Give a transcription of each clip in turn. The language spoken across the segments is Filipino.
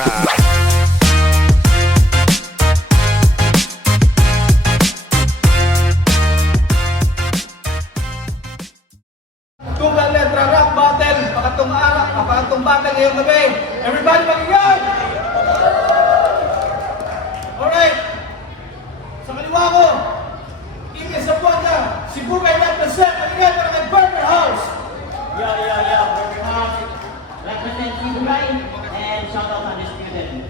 rap. Tunggal letra rap battle, pakatong battle ngayong gabi. Everybody magiging! Alright! Sa kaliwa ko, Ines Zamboanga, si Bugay represent, magiging para kay Burger House. Yo, Burger House. Represent Sibugay and shout out Undisputed.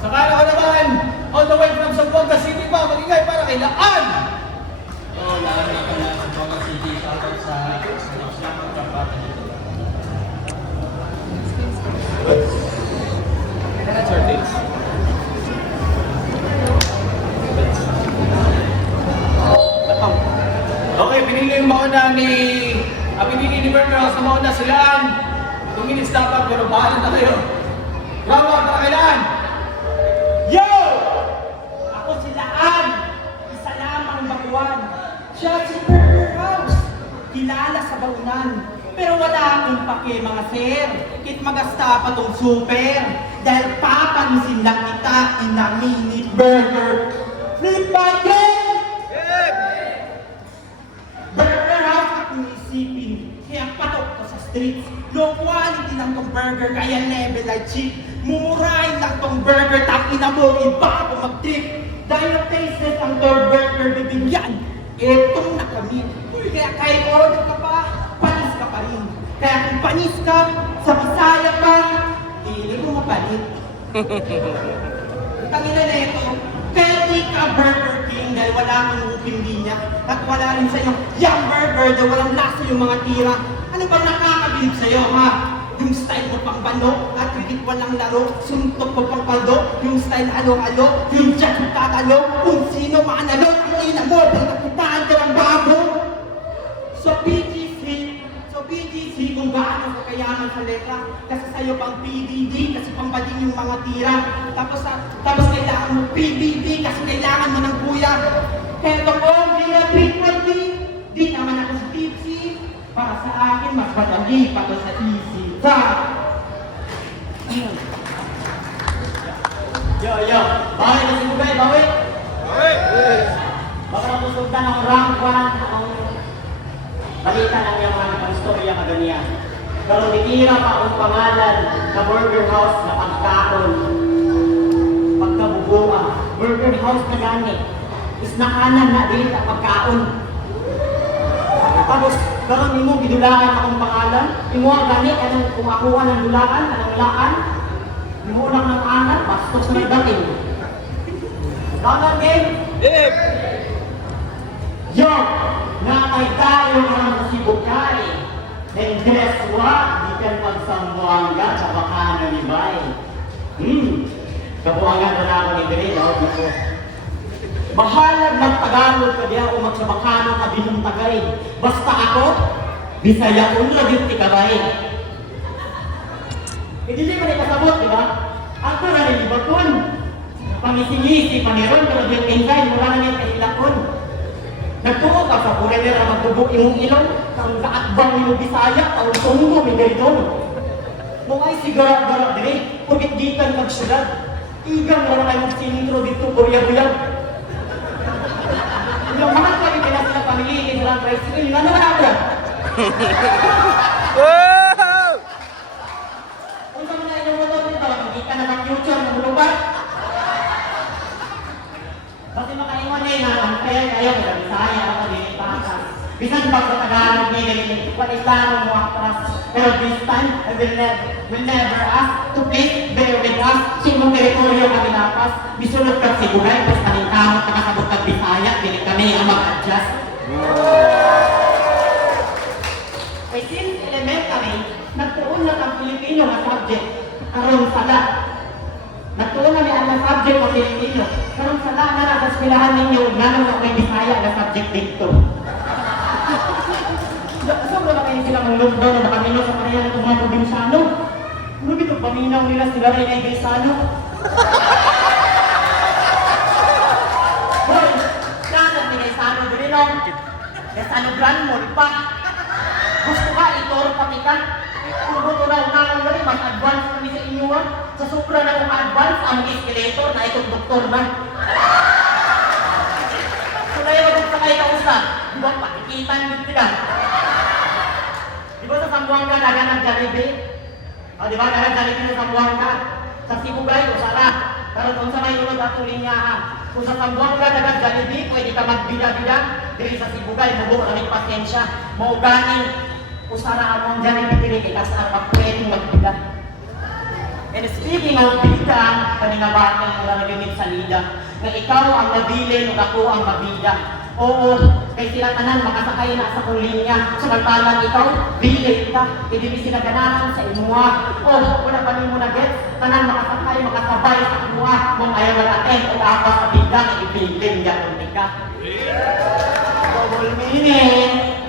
Sa kanan ko naman, all the way from Zamboanga City pa, magiging para kay Laan. Oh, lalo na pala sa Bogor City. Shout out sa Islaman Kapatid. Okay, pinili yung mauna pinili ni Burger House na mauna si Laan. 2 minutes dapat, pero bahala na kayo. Bravo, para kay Laan. Yo! Ako si Laan, isa lamang baguan. Siya si Burger House, kilala sa baunan. Pero wala akong pake mga sir, kit magasta pa tong super. Dahil papanusin lang kita in a mini burger. Flip burger! Burger House akong isipin, kaya patok ko sa streets. Low quality lang tong burger, kaya level ay cheap. Mumurahin lang tong burger, takina mo, iba ako mag-trip. Dahil na tasteless ang third burger bibigyan, etong nakamit. Kaya kahit order ka pa, panis ka pa rin. Kaya kung panis ka, sa Bisaya ka, hindi mo mapalit. Tangina na ito, kaya di ka Burger King dahil wala kang upindi niya. At wala rin sa iyong Yum Burger dahil walang lasa yung mga tira. Ano ba nakakabilib sa'yo, ha? Yung style mo pang bano at higit walang laro. Suntok mo pang paldo, yung style alo-alo. Yung jack mo tatalo, kung sino maanalo. Ang ina mo, dahil nakitaan ka ng bago. So BGC kung gaano ka kayaman sa letra. Kasi sa'yo pang PDD, kasi pang bading yung mga tira. Tapos kailangan mo PDD, kasi kailangan mo ng kuya. Eto ko, pinag-treatment di naman ako si Tipsy. Para sa akin, mas madali pa to sa easy. Yo, bawi na Sibugay, bawi! Baka matusugdan ang rank 1, ang balita lang yung mga pang-storya kaganiya. Pero nitira pa ang pangalan na Burger House na pagkaon. Pagkabubuha. Burger House na gani. Isnakanan na din ang pagkaon. Tapos, karon nimo gidulaan akong pangalan. Imo ang gani, anong kumakuha ng dulaan, anong laan. Imo lang ng anak, bastos na dating. Dagan game. Yo! Nakay tayo ng Sibugay. And guess what? Di kan pagsambuanga sa bakana ni Bay. Kabuangan na ako ni Dre, dito. Mahalag ng Tagalog ka diya o magsabakano ka binong tagay. Basta ako, Bisaya ko na din tikabay. Hindi ba rin kasabot, di ba? Ako na rin ibakon. Pangisingisi, paniron, pero yung inside, mula na yung kahilakon. Nagtuo ka sa foreigner na magtubok imong ilong, kang kaatbang yung Bisaya, taon sunggo, may ganitong. Mungay sigarat-garat din, pagit-gitan magsyudad. Igang wala kayo magsintro dito, burya-buyag. Yung mahal ka rin kaya sila pamiliin sa tricycle, ano na ako? Kung saan na ilang motor nito, hindi ka na ng future, namulubat. Kasi makaingon na yun, ang kaya kayo, kaya Bisaya, ako din patas. Bisan pag sa Tagalog niya, what is laro mo atras. Pero this time, I will never ask to please bear with us. Simong teritoryo kami lapas. Bisunod ka Sibugay, pas kanintahot nakasabot kag Bisaya, hindi kami ang mag-adjust. Kay since elementary, nagtuon lang ang Pilipino na subject. Karong sala. Nagtuon na niya ang subject ng Pilipino. Karong sala na nasa eskwelahan ninyo, nanong na may Bisaya na subject dito. Sobra na kayo silang lockdown na nakamino sa kanilang itong mga probinsyano. Ano bitong paminaw nila sila rin ay Gaisano? Hoy! Nasaan ni Gaisano din no? Gaisano brand mo, di pa? Gusto ka, ituro pati ka? Kung buto na unang mas advance na instruktor ba? So na yung magsakay ka usa, di ba patikitan din sila? Di ba sa Zamboanga dagan ng Jollibee? O di ba dagan Jollibee sa Zamboanga? Sa Sibugay, usara. Pero kung sa may unod atong linyahan, kung sa Zamboanga dagan Jollibee, pwede ka magbida-bida. Diri sa Sibugay, mubo kaming pasensya. Mao ganing usara among Jollibee diri kay kasar pwedeng magbida. And speaking of bida, kanina batang mula nagimit sa lida, na ikaw ang mabili, nung ako ang mabida. Oo, kay sila tanan makasakay na sa kong linya. Samantalang ikaw, bili ka. Hindi sila ganahan sa imuha. Oo, wala pa rin mo na get. Tanan makasakay, makasabay sa imuha. Kung ayaw malaten, o ako sa bida, ipiling yan kung tika. Double meaning.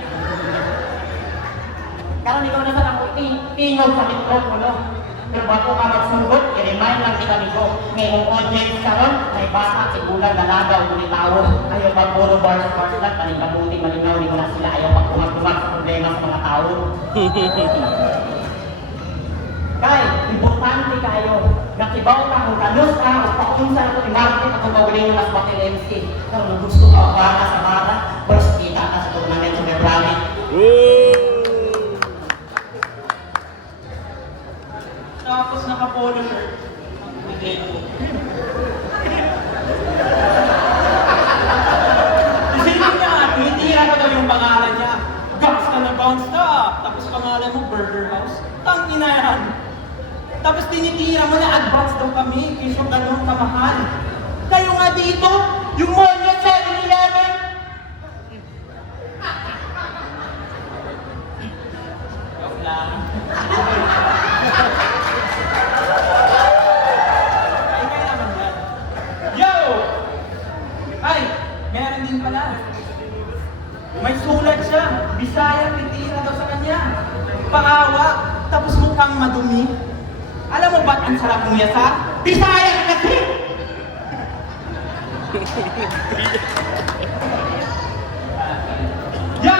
Karon ikaw na sa ako, tingog sa mikropono. Pero bago ka magsunod, i-remind lang kita nito, ngayong audience karon, may bata, sigulang, dalaga, o tao. Ayaw pag puro bars lang, paningkabuti, malinaw, hindi mo na sila, ayaw pag tumag-tumag sa problema sa mga tao. Kay, importante kayo, nakibaw ka kung kanus ka, o paunsa na ito, i-market at kumawalin mo na sa Batil MC. Kung gusto ka, baka sa bata, first kita ka sa tournament sa Merlami. Tapos naka-polo shirt. Nag-ego. Isipin niya, tinitira ko daw yung pangalan niya. Bounce ka na bounce ka. Tapos pangalan mo, Burger House. Tangina yan. Tapos tinitira mo na advance daw kami. Kesyo ganun kamahal. Kayo nga dito, yung mall niya 7-Eleven. Joke lang. Ay, meron din pala. May sulat siya. Bisaya, titira daw sa kanya. Paawa, tapos mukhang madumi. Alam mo ba't ang sarap ng yasa? Bisaya ka kasi! Yo!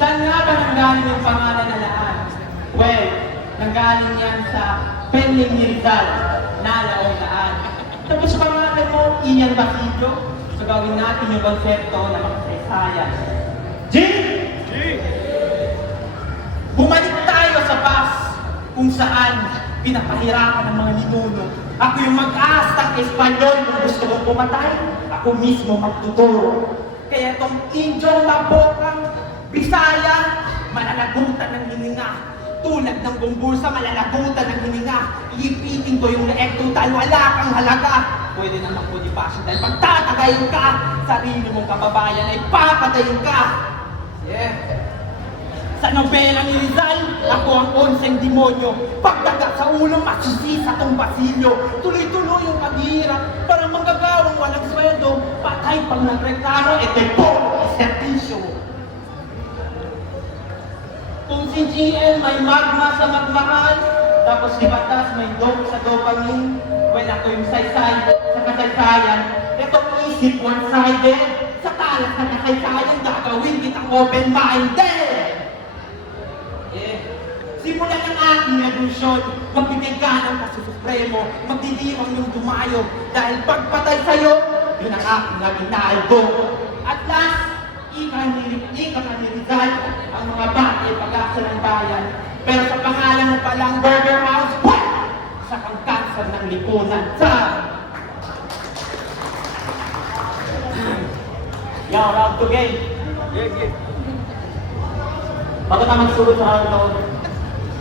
Saan nga ba nanggaling yung pangalan na Laan? Well, nanggaling yan sa penling ni Rizal na Laan. Tapos pangalan mo, Ian Basilio. So gawin natin yung konsepto na makasaysayan. G! Bumalik tayo sa bus kung saan pinapahirapan ng mga ninuno. Ako yung mag-aastang Espanyol kung gusto mong pumatay. Ako mismo magtuturo. Kaya itong Indyong mabokang Bisaya, malalagutan ng hininga. Tulad ng bumbulsa, malalagutan ng hininga. Iipitin ko yung leeg total, wala kang halaga. Pwede naman po di passion dahil pagtatagayin ka, sarili mong kababayan ay papatayin ka. Yeah. Sa nobela ni Rizal, ako ang onseng demonyo. Pagdaga sa ulo, masisisa tong Basilio. Tuloy-tuloy yung paghihirap, parang manggagawang walang sweldo. Patay pang nagreklamo, ete po, servisyo. Kung si GL may magma sa magmahal, tapos si Batas may dope sa dopamine, well ako yung saysay sa kasaysayan, itong isip one-sided, sa talas na kasaysayan, gagawin kitang open-minded! Simulan ang aking revolusyon, magbigay galang ka sa Supremo, magdidiwang yung dumayo, dahil pagpatay sa'yo, yun ang aking naging naalbo. At last, ika ni Rizal, ang mga bata ay pag-asa ng bayan. Pero sa pangalan mo palang Burger House, sa kang-cancer ng lipunan. Yo, round to game. Bago tayo magsulot sa round to,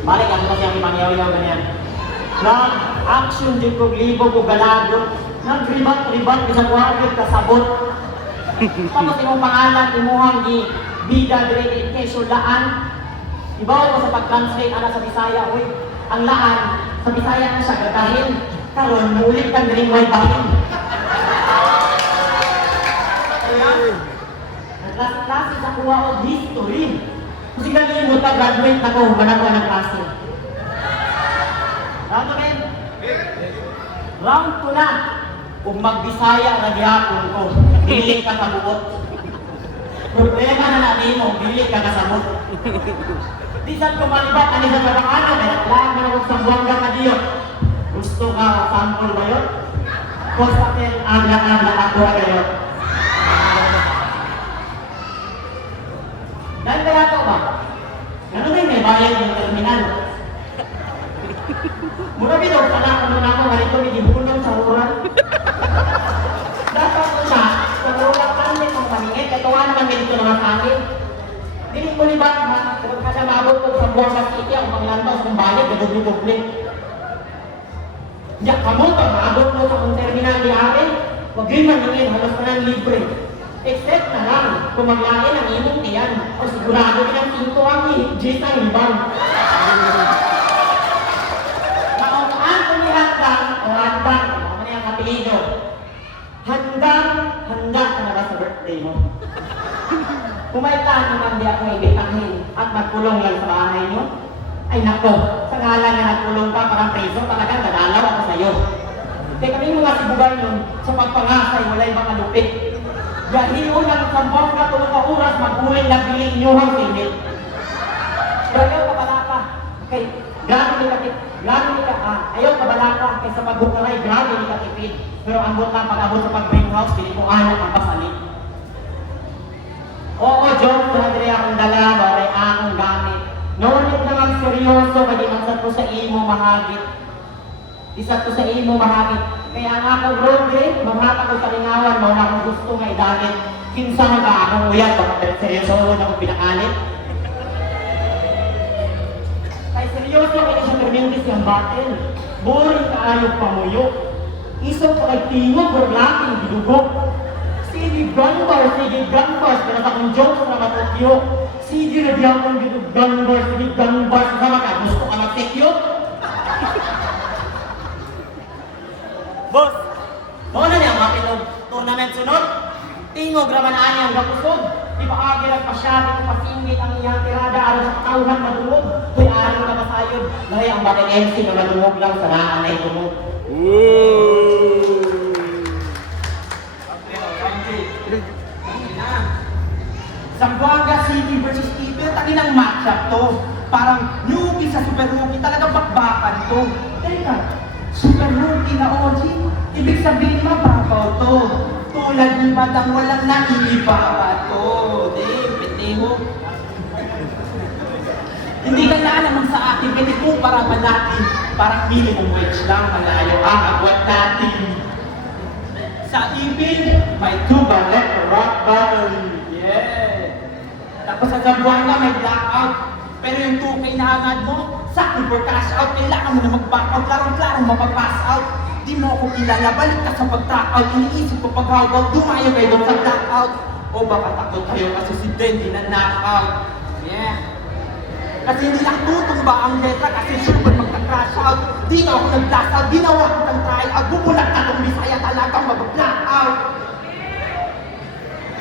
balik ako kasi ang imangyaw-yaw ganyan. Nag-action din ko, libo ko galado. Nag-ribat-ribat, isang wagod kasabot. Tapos imong pangalan, imuhang di bida dire in case Laan. Ibaw ko sa pag-translate ana sa Bisaya, oy. Ang Laan sa Bisaya na siya gatahin. Karon muulit kan diri way bahin. Klase sa kuha og history. Kasi galing mo ta graduate na ko manako ng klase. Round men. Round 2 na. Kung mag-Bisaya na gihapon ko, dili ka kabuot. Problema na natin mo, dili ka kasabot. Di saan ko malibat, ano sa parang-ano, kaya lahat na akong Zamboanga ka diyo. Gusto ka sample ba yun? Kostakel agla-agla ako kayo. Dahil kaya ito ba? Ano na yung may bayad yung terminal? Mura bito, sana ano na ako, ganito may dibulong sa rural. Dapat ko na, sa rural kami kung maningit, katawa naman ganito naman sa akin. Dili ko ni ba, kapag ka siya mabot ko sa buwan sa city, ang panglantaw sa bayad, gadubli-dubli. Diyak kamu, pag maabot mo sa kong terminal di akin, huwag rin maningin, halos ka ng libre. Except na lang, kung maglain ang imong tiyan, o sigurado ng pinto ang higit ang ibang. Nautaan ko ni Handang, o Handang, ano na yung kapilido. Handang, handa ka na ba sa birthday mo? Kumaitan naman di ako ibitahin at magkulong lang sa bahay nyo. Ay nako, sa ngalan na nagkulong ka parang preso, talagang dadalaw ako sa'yo. Kaya kami mga sibugay nun, sa pagpangasay, walay mga lupit. Gahiyo lang sa buwan ka tulong ka oras, maguling na biling nyo ang pinit. Ayaw ka balaka, kay grabe ni katip, ayaw ka balaka, kay sa pagbukaray, grabe ni katipid. Pero ambot lang pag-abot sa pag-bring house, hindi ko anak ang pasalit. Oo, joke, hadri akong dala, walay akong gamit. Ngunit naman seryoso, kaya isat ko sa imo mahagit. Isat ko sa imo mahagit. Kaya ang akong road trip, manghata ko sa lingawan, mauna akong gusto nga idagit. Kinsa nga ka akong uyat, bakit seryoso na akong pinakalit. Kaya seryoso, kaya siya termintis yung battle. Boring kaayog pamuyo. Isog pa kay tingog, burlaking bidugok. Sige gunbars, pero sa akong jokes na matutyo. Sige na diyan kong gunbars, sama ka, gusto ka mag-tekyo? Boss, doon na niya ang mapilog. Tournament sunod, tingog raman ani ang gapusog. Ipaagi lang pasyari, pasingit ang iyang tirada, aras sa katauhan madulog. Kung araw na masayod, dahil ang batang MC na madulog lang sa naan na itulog. Zamboanga City versus Evil, tangin ang matchup to. Parang rookie sa super rookie, talagang bakbakan to. Teka, super rookie na OG, ibig sabihin mababaw to. Tulad ni Madang walang naiibaba to. Piti mo. Hindi ka na naman sa akin, kasi kung para ba natin, parang minimum wage lang, malayo ang agwat natin. Sa Evil, may 2 ballet rock battle. Yeah! Tapos sa Zamboanga may blackout. Pero yung 2K na hangad mo, sakto for cash out, kailangan mo na mag-back out, larong-larong mapag-pass out. Di mo ako kilala, balik ka sa pag-track out, iniisip ko pag-hawag, dumayo kayo doon sa blackout. O baka takot kayo kasi si Dendy na knockout. Yeah! Kasi hindi natutumba ang letra kasi super magka-crash out. Di na ako nag-blast out, ginawa ko ng try out, bumulat na itong Bisaya talagang mag-black out.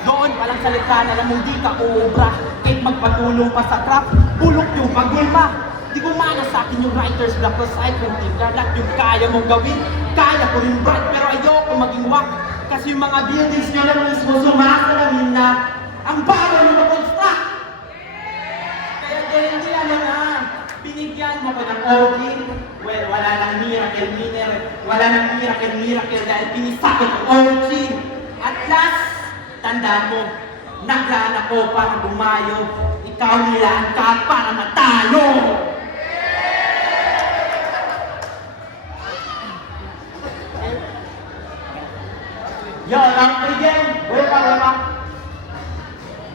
Doon palang salita na lang hindi ka uubra. Kahit magpatulong pa sa trap, bulok yung pagulma. Di ko mana sa akin yung writer's block o cycle team. Lahat yung kaya mong gawin, kaya ko rin brand. Pero ayoko maging wak. Kasi yung mga buildings nyo lang mismo sumasalamin na ang bago nyo mag-construct. Kaya ganyan din ano na, binigyan mo ko ng OG. Well, wala nang miracle dahil pinisakot ang OG. At last, tandaan mo, naglaan ako para bumayo, ikaw nilaan ka para matalo! Yo, lang ko dyan! Wala.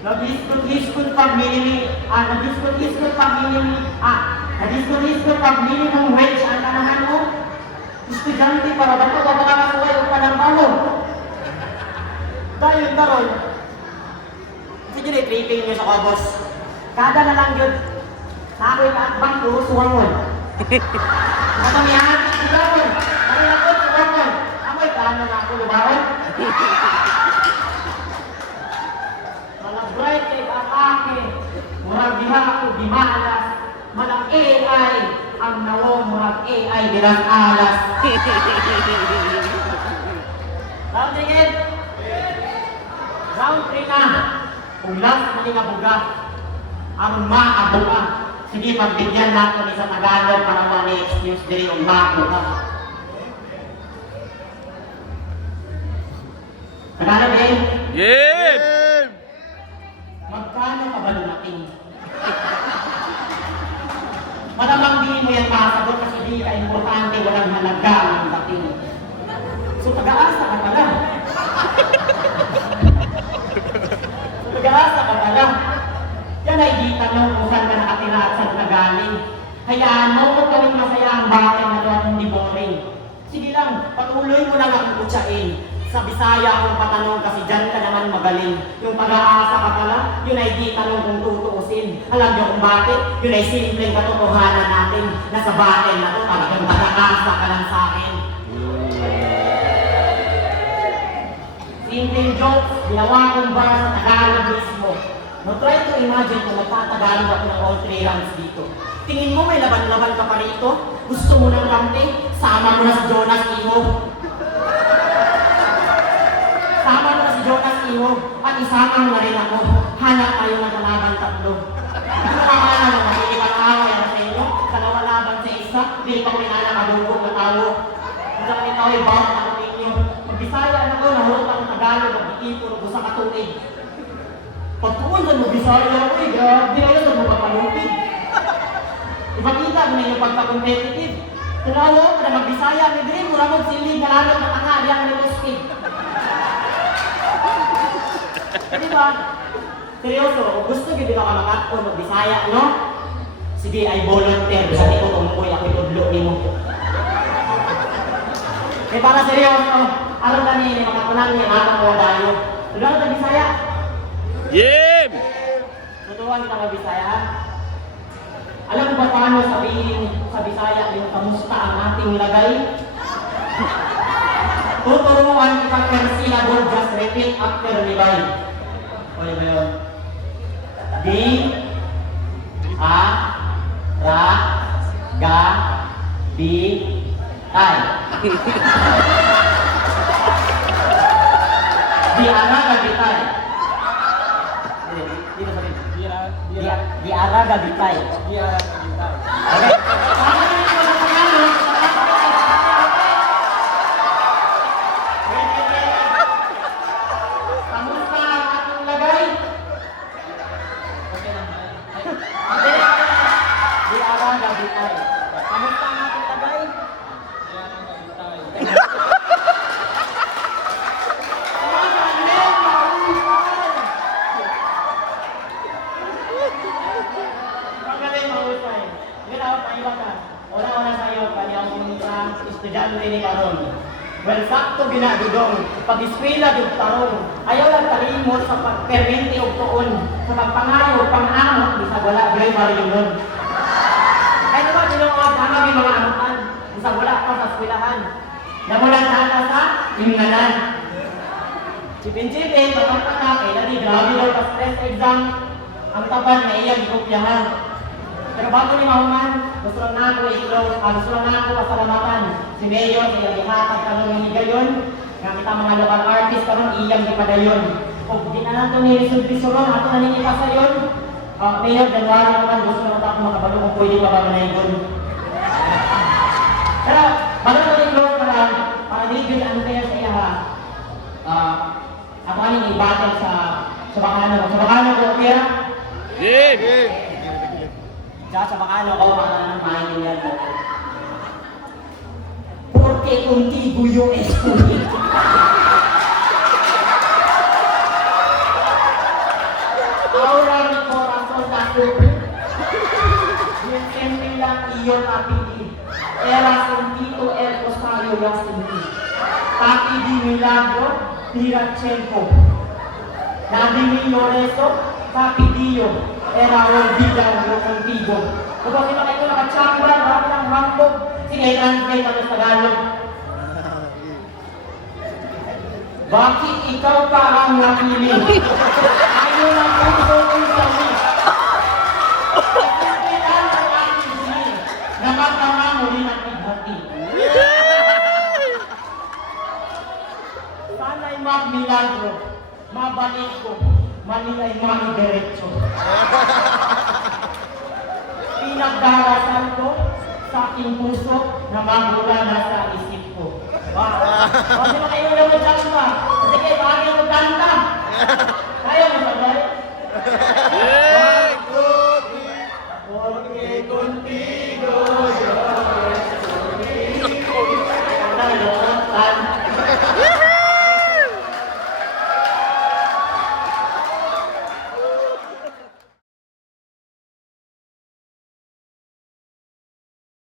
Nag-iskot pag minimum wage ang tanahan mo. Estudyante para ba ito, wala ka suway o panambaho mo. Dahil karon, sige na i-tripping nyo sa kabos. Kada na lang yun, nakoy ka at bangko, suwangon. Matamihan, suwangon. Ano na po, suwangon. Amoy ka, ano na ako, lubaron. Malang bright kay atake, murag diha ako dimalas. Malang AI, ang nawon, murag AI, dirang alas. Round tingin. Round 3 na. Kung last na buga, ang maabuga. Sige, pagbigyan natin ni sa Tagalog para ma-excuse din yung maabuga. Nagana din? Game! Magkano ka ba lumaking? Malamang di mo yan masagot kasi di ka importante, walang halaga ang dating. So taga-asa ka pala. Taga-asa ka pala. Yan ay di tanong kung saan ka nakatira at saan ka galing. Hayaan mo kung kaming masaya ang bakit na doon hindi boring. Sige lang, patuloy mo lang ang kutsain. Sa Bisaya akong patanong kasi dyan ka naman magaling. Yung pag-aasa ka pala, yun ay di tanong kung tutuusin. Alam niyo kung bakit? Yun ay simpleng katotohanan natin na sa batin na to talagang pag-aasa ka lang sa akin. Simpleng jokes, ginawa kong bar sa Tagalog mismo. No, try to imagine kung magtatagalog ako ng all 3 rounds dito. Tingin mo may laban-laban ka pa rito? Gusto mo ng kampe? Sama mo na si Jonas Iho. Sama mo na si Jonas Iho at isama mo na rin ako. Hanap tayo ng kalaban tatlo. Nakakala mo nakikipag-away na sa inyo. Dalawa laban sa isa, hindi pa ko nakabubog na tao. Kung sa kanito ay bawat ako ninyo. Magbisaya na ko, nahulot ang Tagalog, mag-iipon ko sa katuig. Pagtuon sa magbisaya ako eh, grabe na sa magpapalupig. Ipakita mo na yung pagka-competitive. Tunawo ko na magbisaya, may din, mura mo silig na lalong na tanga, diyan na lustig. Di ba? Seryoso, kung gusto nyo ka makakat o magbisaya, no? Sige, ay volunteer. Sa tiko tungkoy, ako itudlo ni mo. Eh, para seryoso, alam ka ni makatunan niya, atang mga dayo. Tulo ka na Bisaya? Game! Tuturuan kita magbisaya, ha? Alam mo ba paano sabihin sa Bisaya yung kamusta ang ating lagay? Tuturuan kita per syllable, just repeat after me by. Okay ba yun? Di, a, ra, ga, bi, tay. Di ara ga bi tay. Dito sabihin. Di ara ga bi tay. Okay. Kamusta ang ating lagay? Okay lang. Di ara ga bi tay. Kamusta ang ating lagay? Una-una sa iyo, kanyang mga estudyante ni Karon. Well, sakto ginagudong, pag-eskwela yung tarong, ayaw lang talimot sa pagpermente o tuon, sa pagpangayo, pang-amot, bisag wala, bravery yun nun. Kaya naman, sinuod, tama may mga amutan, bisag wala pa sa eskwelahan. Namulan tata sa imnanan. Sipin-sipin, patang-patang, kaya nadi, grabe daw pa stress exam, ang taban na iyang ikopyahan. Pero bago ni Mahuman, gusto lang na ako gusto lang na ako pasalamatan. Si Mayor, sa iyang ihatag kanong ng higayon, nga kita mga local artist kanong iyang ipadayon. O di na nato ni Rizal Pisoron, ato na ninyo pa sa yun. Mayor, January naman, gusto lang ako makabalo kung pwede pa ba na yun. Pero, bago na rin Lord para legal and fair sa iya ha. Ako kaning i-battle sa Bacano. Sa Bacano ko, Pira? Game! Sa Bacano ko, para naman maintindihan mo. Porque contigo yo estoy. Ahora mi corazón la sufre. Siempre lang iyon apili. Era sentido el rosario ya sentí. Tapi di milagro, Tirachenko. Nadi mi Lorenzo, tapi Dio. Era olvidado contigo. Kung bakit na kayo nakachamba, marami ng hambog. Sige, translate ako sa Tagalog. Bakit ikaw pa ang napili? Ayaw na puso kong sabi. Kailan ang aking sinin na magkama mo rin ang ighati. Sana'y magmilagro, mabalik ko, Manila'y maidiretso. Pinagdarasal ko sa aking puso na magmula na sa isip ko. Wah, di ba kayo yung magkano ba? Sige, bakit yung magkano ka?